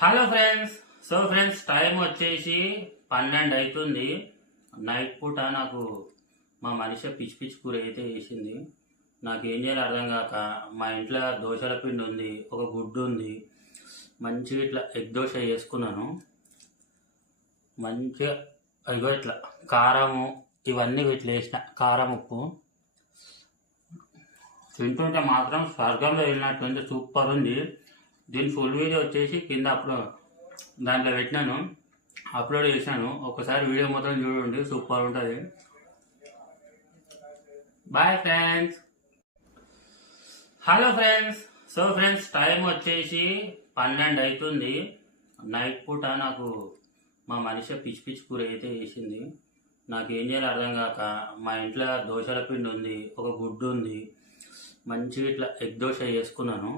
Hello friends. Friends time వచ్చేసి 12 అవుతుంది. Night పూట నాకు మా మనిషి పిచ్చి పిచ్చి కూర అయితే వేసింది. నాకు ఏం చేయాలో అర్థం కాక మా ఇంట్లో దోశల పిండి ఉంది, ఒక గుడ్డు ఉంది. మంచిగా ఇట్లా ఎగ్ దోశ వేసుకున్నాను. మంచిగా అదిగో ఇట్లా కారము ఇవన్నీ ఇట్లా వేసిన, కారం ఉప్పు తింటుంటే మాత్రం స్వర్గంలో వెళ్ళినట్టుంది. సూపర్ ఉంది. దీని ఫుల్ వీడియో వచ్చేసి కింద దాంట్లో పెట్టినాను, అప్లోడ్ చేశాను. ఒకసారి వీడియో మొత్తం చూడండి, సూపర్ ఉంటుంది. Bye friends. Hello friends. Friends time వచ్చేసి 12 అవుతుంది. నైట్ పూట నాకు మా మనిషి పిచ్చి పిచ్చి కూర అయితే వేసింది. నాకు ఏం చేయాలో అర్థం కాక మా ఇంట్లో దోశల పిండి ఉంది, ఒక గుడ్డు ఉంది. మంచిగా ఇట్లా ఎగ్ దోశ వేసుకున్నాను.